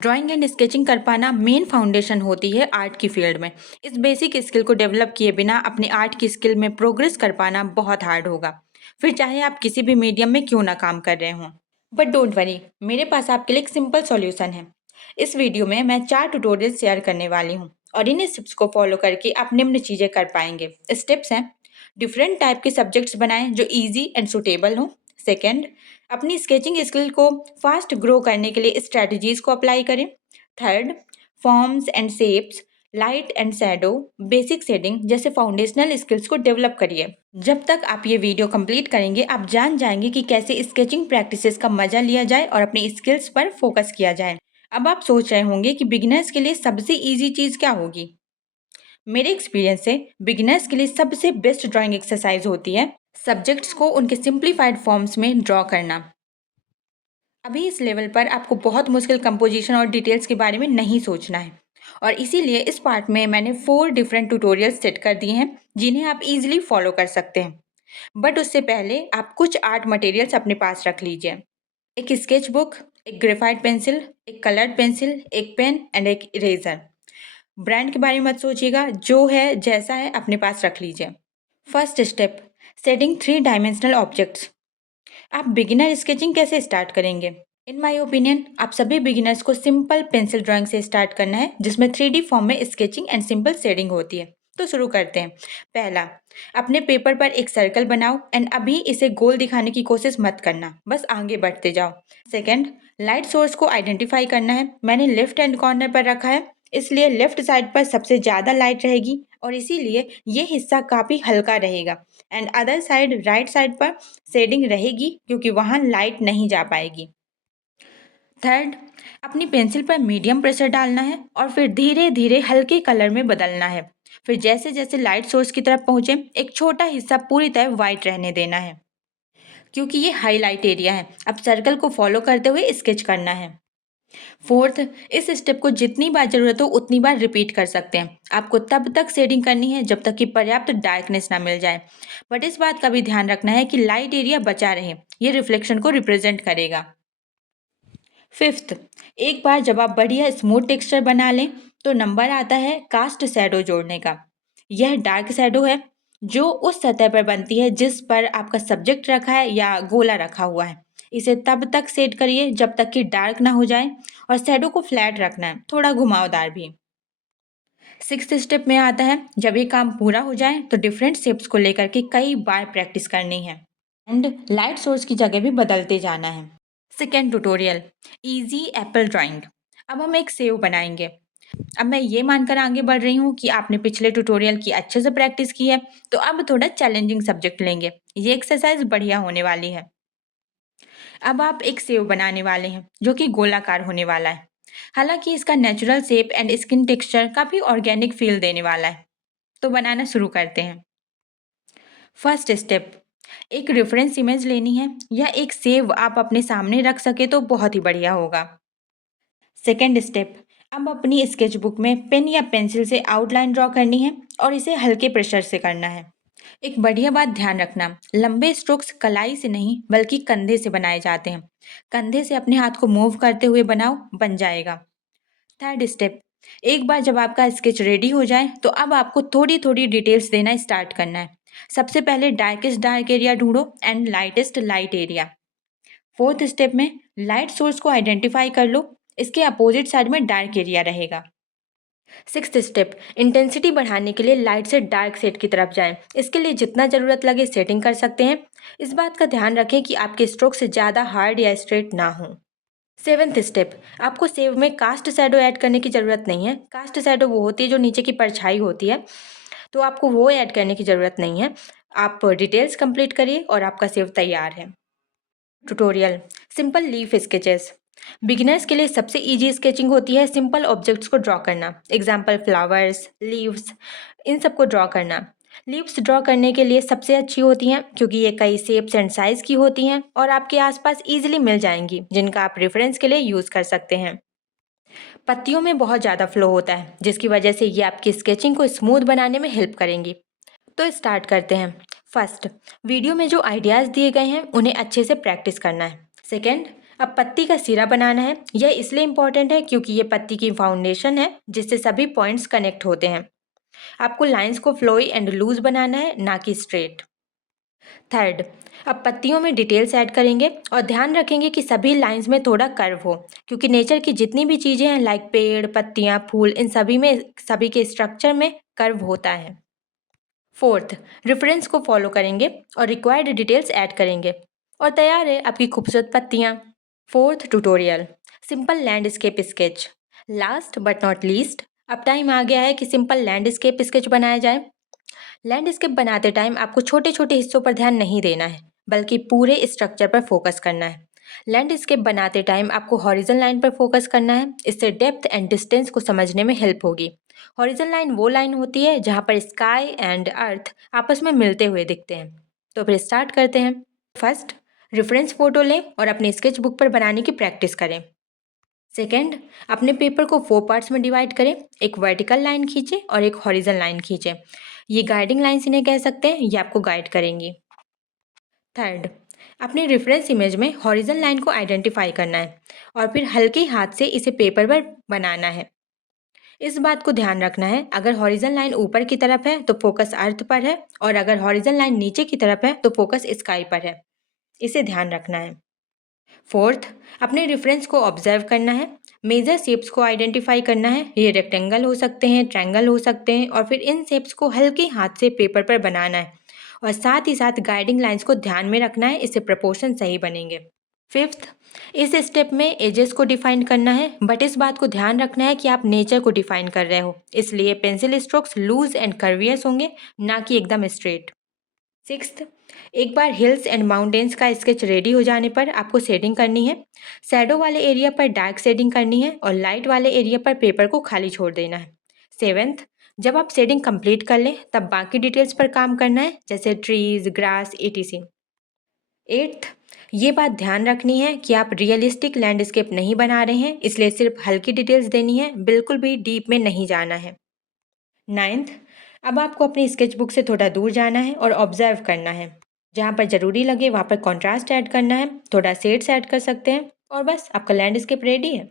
Drawing and sketching कर पाना main foundation होती है आर्ट की फील्ड में। इस बेसिक स्किल को डेवलप किए बिना अपने आर्ट की स्किल में प्रोग्रेस कर पाना बहुत हार्ड होगा, फिर चाहे आप किसी भी मीडियम में क्यों ना काम कर रहे हों। बट डोंट वरी, मेरे पास आपके लिए एक सिंपल सॉल्यूशन है। इस वीडियो में मैं 4 ट्यूटोरियल शेयर करने वाली हूँ और इन स्टेप्स को फॉलो करके आप निम्न चीज़ें कर पाएंगे। स्टेप्स हैं: डिफरेंट टाइप के सब्जेक्ट्स बनाएं जो इजी एंड सुटेबल हों। सेकेंड, अपनी स्केचिंग स्किल को फास्ट ग्रो करने के लिए स्ट्रैटेजीज को अप्लाई करें। Third, forms and shapes, light and shadow, basic shading जैसे फाउंडेशनल स्किल्स को डेवलप करिए। जब तक आप ये वीडियो कंप्लीट करेंगे आप जान जाएंगे कि कैसे स्केचिंग प्रैक्टिसेस का मजा लिया जाए और अपनी स्किल्स पर फोकस किया जाए। अब आप सोच रहे होंगे कि बिगिनर्स के लिए सबसे इजी चीज़ क्या होगी। मेरे एक्सपीरियंस से बिगिनर्स के लिए सबसे बेस्ट ड्राइंग एक्सरसाइज होती है सब्जेक्ट्स को उनके सिंप्लीफाइड फॉर्म्स में ड्रॉ करना। अभी इस लेवल पर आपको बहुत मुश्किल कंपोजिशन और डिटेल्स के बारे में नहीं सोचना है और इसीलिए इस पार्ट में मैंने 4 डिफरेंट ट्यूटोरियल्स सेट कर दिए हैं जिन्हें आप इजीली फॉलो कर सकते हैं। बट उससे पहले आप कुछ आर्ट मटेरियल्स अपने पास रख लीजिए। एक स्केच बुक, एक ग्रेफाइट पेंसिल, एक कलर्ड पेंसिल, एक पेन एंड एक इरेजर। ब्रांड के बारे में मत सोचिएगा, जो है जैसा है अपने पास रख लीजिए। First step, setting 3 dimensional objects. आप बिगिनर स्केचिंग कैसे स्टार्ट करेंगे। इन माय ओपिनियन आप सभी बिगिनर्स को सिंपल पेंसिल ड्राइंग से स्टार्ट करना है जिसमें 3D फॉर्म में स्केचिंग एंड सिंपल शेडिंग होती है। तो शुरू करते हैं। पहला, अपने पेपर पर एक सर्कल बनाओ एंड अभी इसे गोल दिखाने की कोशिश मत करना, बस आगे बढ़ते जाओ। सेकंड, लाइट सोर्स को आइडेंटिफाई करना है। मैंने लेफ्ट हैंड कॉर्नर पर रखा है, इसलिए लेफ्ट साइड पर सबसे ज़्यादा लाइट रहेगी और इसीलिए ये हिस्सा काफ़ी हल्का रहेगा and other side right side पर शेडिंग रहेगी क्योंकि वहाँ लाइट नहीं जा पाएगी। थर्ड, अपनी पेंसिल पर मीडियम प्रेशर डालना है और फिर धीरे धीरे हल्के कलर में बदलना है। फिर जैसे जैसे लाइट सोर्स की तरफ पहुँचे एक छोटा हिस्सा पूरी तरह वाइट रहने देना है क्योंकि ये हाईलाइट एरिया है। अब सर्कल को फॉलो करते हुए स्केच करना है। फोर्थ, इस स्टेप को जितनी बार जरूरत हो उतनी बार रिपीट कर सकते हैं। आपको तब तक शेडिंग करनी है जब तक कि पर्याप्त डार्कनेस ना मिल जाए, बट इस बात का भी ध्यान रखना है कि लाइट एरिया बचा रहे, ये रिफ्लेक्शन को रिप्रेजेंट करेगा। फिफ्थ, एक बार जब आप बढ़िया स्मूथ टेक्सचर बना लें तो नंबर आता है कास्ट शैडो जोड़ने का। यह डार्क शैडो है जो उस सतह पर बनती है जिस पर आपका सब्जेक्ट रखा है या गोला रखा हुआ है। इसे तब तक सेट करिए जब तक कि डार्क ना हो जाए और शैडो को फ्लैट रखना है, थोड़ा घुमावदार भी। सिक्स्थ स्टेप में आता है, जब ये काम पूरा हो जाए तो डिफरेंट शेप्स को लेकर के कई बार प्रैक्टिस करनी है एंड लाइट सोर्स की जगह भी बदलते जाना है। Second tutorial, easy Apple drawing. अब हम एक सेव बनाएंगे। अब मैं ये मानकर आगे बढ़ रही हूँ कि आपने पिछले ट्यूटोरियल की अच्छे से प्रैक्टिस की है, तो अब थोड़ा चैलेंजिंग सब्जेक्ट लेंगे। ये एक्सरसाइज बढ़िया होने वाली है। अब आप एक सेव बनाने वाले हैं जो कि गोलाकार होने वाला है। हालांकि इसका natural shape and skin texture काफ़ी ऑर्गेनिक फील देने वाला है। तो बनाना शुरू करते हैं। फर्स्ट स्टेप, एक रेफरेंस इमेज लेनी है या एक सेव आप अपने सामने रख सके तो बहुत ही बढ़िया होगा। सेकेंड स्टेप, अब अपनी स्केचबुक में पेन या पेंसिल से आउटलाइन ड्रॉ करनी है और इसे हल्के प्रेशर से करना है। एक बढ़िया बात ध्यान रखना, लंबे स्ट्रोक्स कलाई से नहीं बल्कि कंधे से बनाए जाते हैं। कंधे से अपने हाथ को मूव करते हुए बनाओ, बन जाएगा। थर्ड स्टेप, एक बार जब आपका स्केच रेडी हो जाए तो अब आपको थोड़ी थोड़ी डिटेल्स देना स्टार्ट करना है। सबसे पहले डार्केस्ट डार्क एरिया ढूंढो and lightest light area. Fourth step में लाइट सोर्स को आइडेंटिफाई कर लो, इसके अपोजिट साइड में डार्क एरिया रहेगा। सिक्स्थ स्टेप, इंटेंसिटी बढ़ाने के लिए लाइट से डार्क शेड की तरफ जाएं। इसके लिए जितना ज़रूरत लगे सेटिंग कर सकते हैं। इस बात का ध्यान रखें कि आपके स्ट्रोक से ज़्यादा हार्ड या स्ट्रेट ना हो। सेवेंथ स्टेप, आपको सेव में कास्ट शैडो ऐड करने की ज़रूरत नहीं है। कास्ट शैडो वो होती है जो नीचे की परछाई होती है, तो आपको वो ऐड करने की ज़रूरत नहीं है। आप डिटेल्स कंप्लीट करिए और आपका सेव तैयार है। Tutorial, simple leaf sketches. Beginners के लिए सबसे इजी स्केचिंग होती है सिंपल ऑब्जेक्ट्स को ड्रॉ करना। एग्जाम्पल फ्लावर्स, लीव्स, इन सबको ड्रॉ करना। लीव्स ड्रॉ करने के लिए सबसे अच्छी होती हैं क्योंकि ये कई शेप्स एंड साइज की होती हैं और आपके आसपास इजीली मिल जाएंगी जिनका आप रेफरेंस के लिए यूज़ कर सकते हैं। पत्तियों में बहुत ज़्यादा फ्लो होता है जिसकी वजह से ये आपकी स्केचिंग को स्मूथ बनाने में हेल्प करेंगी। तो स्टार्ट करते हैं। फर्स्ट, वीडियो में जो आइडियाज़ दिए गए हैं उन्हें अच्छे से प्रैक्टिस करना है। सेकेंड, अब पत्ती का सिरा बनाना है। यह इसलिए इम्पोर्टेंट है क्योंकि ये पत्ती की फाउंडेशन है जिससे सभी पॉइंट्स कनेक्ट होते हैं। आपको लाइंस को फ्लोई एंड लूज बनाना है, ना कि स्ट्रेट। थर्ड, अब पत्तियों में डिटेल्स ऐड करेंगे और ध्यान रखेंगे कि सभी लाइंस में थोड़ा कर्व हो, क्योंकि नेचर की जितनी भी चीज़ें हैं लाइक पेड़, पत्तियाँ, फूल, इन सभी के स्ट्रक्चर में कर्व होता है। फोर्थ, रेफरेंस को फॉलो करेंगे और रिक्वायर्ड डिटेल्स ऐड करेंगे और तैयार है आपकी खूबसूरत पत्तियाँ। Fourth tutorial, simple landscape sketch. Last but not least, अब टाइम आ गया है कि सिंपल लैंडस्केप स्केच बनाया जाए। लैंडस्केप बनाते टाइम आपको छोटे छोटे हिस्सों पर ध्यान नहीं देना है, बल्कि पूरे स्ट्रक्चर पर फोकस करना है। लैंडस्केप बनाते टाइम आपको हॉरिजन लाइन पर फोकस करना है। इससे डेप्थ एंड डिस्टेंस को समझने में हेल्प होगी। हॉरिजन लाइन वो लाइन होती है जहाँ पर स्काई एंड अर्थ आपस में मिलते हुए दिखते हैं। तो फिर स्टार्ट करते हैं। फर्स्ट, रेफरेंस फोटो लें और अपने स्केच बुक पर बनाने की प्रैक्टिस करें। सेकेंड, अपने पेपर को 4 पार्ट्स में डिवाइड करें। एक वर्टिकल लाइन खींचें और एक हॉरिजन लाइन खींचें। ये गाइडिंग लाइन्स इन्हें कह सकते हैं, ये आपको गाइड करेंगी। थर्ड, अपने रेफरेंस इमेज में हॉरिजन लाइन को आइडेंटिफाई करना है और फिर हल्के हाथ से इसे पेपर पर बनाना है। इस बात को ध्यान रखना है, अगर हॉरिजन लाइन ऊपर की तरफ है तो फोकस अर्थ पर है, और अगर हॉरिजन लाइन नीचे की तरफ है तो फोकस स्काई पर है। इसे ध्यान रखना है। फोर्थ, अपने रेफरेंस को ऑब्जर्व करना है। मेजर शेप्स को आइडेंटिफाई करना है। ये रेक्टेंगल हो सकते हैं, ट्रायंगल हो सकते हैं, और फिर इन शेप्स को हल्के हाथ से पेपर पर बनाना है और साथ ही साथ गाइडिंग लाइंस को ध्यान में रखना है, इससे प्रपोर्शन सही बनेंगे। फिफ्थ, इस स्टेप में एजेस को डिफाइन करना है, बट इस बात को ध्यान रखना है कि आप नेचर को डिफाइन कर रहे हो, इसलिए पेंसिल स्ट्रोक्स लूज एंड कर्वियस होंगे, ना कि एकदम स्ट्रेट। सिक्स्थ, एक बार हिल्स एंड माउंटेन्स का स्केच रेडी हो जाने पर आपको शेडिंग करनी है। शैडो वाले एरिया पर डार्क शेडिंग करनी है और लाइट वाले एरिया पर पेपर को खाली छोड़ देना है। सेवेंथ, जब आप शेडिंग कंप्लीट कर लें तब बाकी डिटेल्स पर काम करना है, जैसे ट्रीज, ग्रास, etc। एट्थ, ये बात ध्यान रखनी है कि आप रियलिस्टिक लैंडस्केप नहीं बना रहे हैं, इसलिए सिर्फ हल्की डिटेल्स देनी है, बिल्कुल भी डीप में नहीं जाना है। नाइन्थ, अब आपको अपनी स्केच बुक से थोड़ा दूर जाना है और ऑब्जर्व करना है। जहाँ पर ज़रूरी लगे वहाँ पर कॉन्ट्रास्ट ऐड करना है, थोड़ा शेड्स ऐड कर सकते हैं, और बस आपका लैंडस्केप रेडी है।